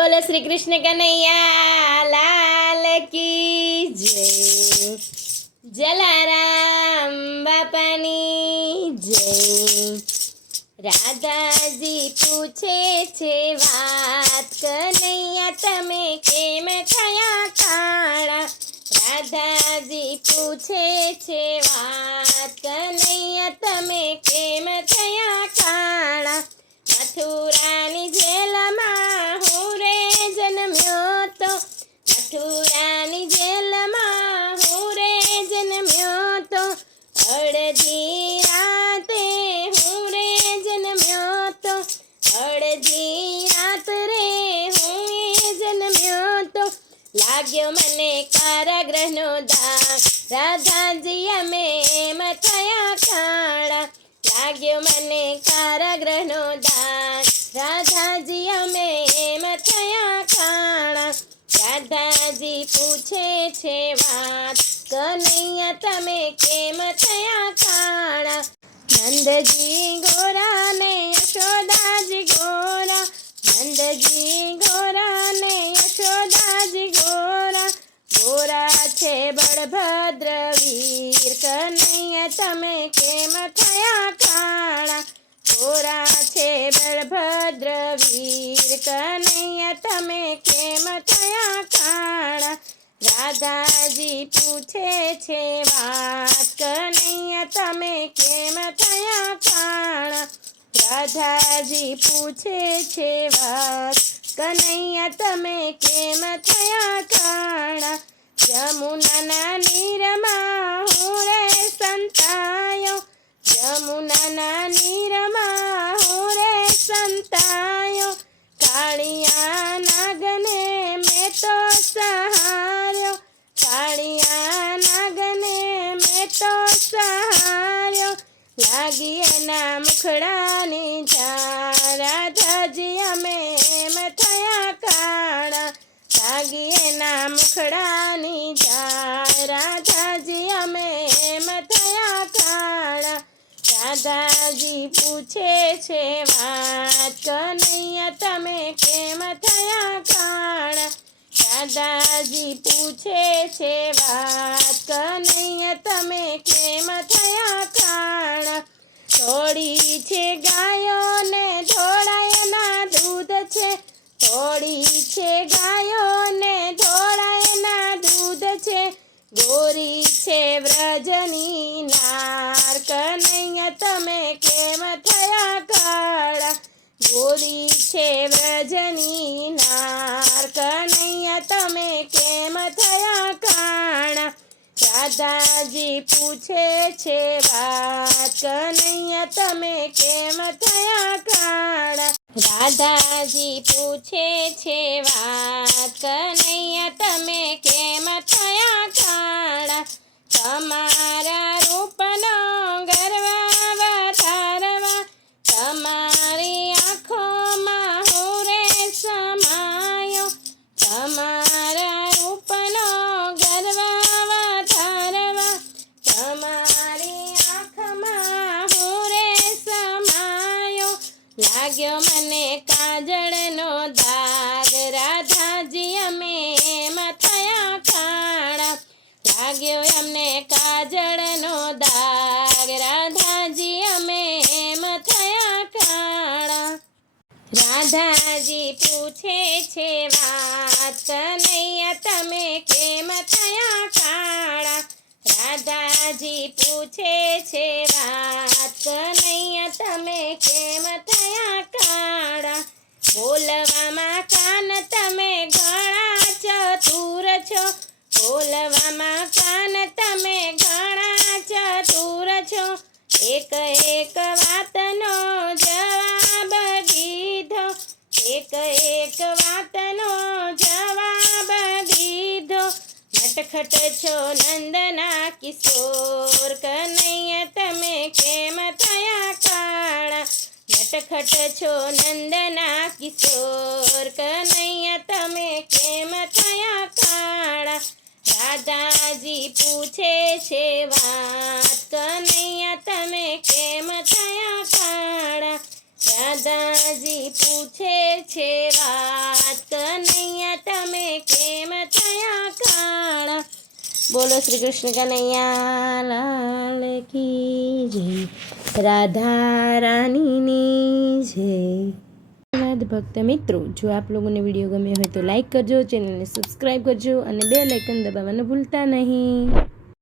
બોલો શ્રી કૃષ્ણ કનૈયા લાલ કી જય, જલારામ બાપાની જય। રાધાજી પૂછે છે વાત, કનૈયા તમે કેમ થયા કાળા। રાધાજી પૂછે છે વાત, કનૈયા તમે કેમ થયા કાળા। મથુરાની જેલમાં હું રે જન્મ્યો તો, મથુરાની જેલમાં હું રે જન્મ્યો તો, અડધી રાતે હું રે જન્મ્યો તો, અડધી રાત રે હું જન્મ્યો તો, લાગ્યો મને કારાગૃહનો દાગ। રાધાજી અમે એમ થયા કાળા, લાગ્યો મને કારાગૃહનો દાગ। રાધાજી અમે એમ થયા કાળા। રાધાજી પૂછે છે વાત, કનૈયા તમે કેમ થયા કાળા। નંદજી ગોરા ને યશોદાજી ગોરા, નંદજી ગોરા ને યશોદાજી ગોરા, ગોરા છે બળભદ્ર વીર, કનૈયા તમે કેમ થયા કાળા। ગોરા છે બળભદ્ર વીર, કનૈયા તમે કેમ થયા કાળા। રાધાજી પૂછે છે વાત, કનૈયા તમે કેમ થયા કાળા। રાધાજી પૂછે છે વાત, કનૈયા તમે કેમ થયા કાળા। યમુનાના નીરમાં હું રે સંતાયો, યમુનાના નીરમાં હું રે સંતાયો, કાળિયા નાગને મેં તો સહાર્યો, કાળિયા નાગને મેં તો સહાર્યો, લાગી એના મુખડાની ઝાર। રાધાજી અમે એમ થયા કાળા, લાગી એના મુખડાની ઝાર। રાધાજી અમે એમ થયા કાળા। રાધાજી પૂછે છે વાત, કનૈયા તમે કેમ થયા કાળા। રાધાજી પૂછે છે વાત, કનૈયા તમે કેમ થયા કાળા। થોડી છે ગાયો ને ધોળાયના દૂધ છે, થોડી છે ગાયો ને ધોળાયના દૂધ છે, ગોરી છે વ્રજની નાર, કનૈયા તમે કેમ થયા કાળા। ગોરી છે વ્રજની નાર, કનૈયા તમે કેમ થયા કાળા। રાધાજી પૂછે છે વાત, કનૈયા તમે કેમ થયા કાળા। રાધાજી પૂછે છે વાત, કનૈયા તમે કેમ થયા કાળા। તમારા રૂપનો ગર્વ વધારવા, તમારી આંખોમાં હું રે સમાયો, તમારા રૂપનો ગર્વ વધારવા, તમારી આંખમાં હું રે સમાયો, લાગ્યો મને કાજળનો દાગ। રાધાજી અમે એમ થયા કાળા, લાગ્યો એમને કાજળનો દાગ। રાધાજી અમે એમ થયા કાળા। રાધાજી પૂછે છે વાત, કનૈયા તમે કેમ થયા કાળા। રાધાજી પૂછે છે વાત, કનૈયા તમે કેમ થયા કાળા। બોલવામાં કાન તમે ઘણા ચતુર છો, બોલવામાં કાન તમે ઘણા ચતુર છો, એક એક વાતનો જવાબ દીધો, એક એક વાતનો જવાબ દીધો, નટખટ છો નંદના કિશોર, કનૈયા તમે કેમ થયા કાળા। નટખટ છો નંદના કિશોર, કનૈયા તમે કેમ થયા કાળા। રાધાજી પૂછે છે વાત, કનૈયા તમે કેમ થયા કાળા। રાધાજી પૂછે છે વાત કનૈયા તમે કેમ થયા કાળા બોલો શ્રી કૃષ્ણ કનૈયા લાલ કી જય રાધા રાણીની જય ભક્ત મિત્રો જો આપ લોકોને વિડીયો ગમ્યો હોય તો લાઈક કરજો ચેનલને સબસ્ક્રાઈબ કરજો અને બેલ આઇકન દબાવવાનું ભૂલતા નહીં।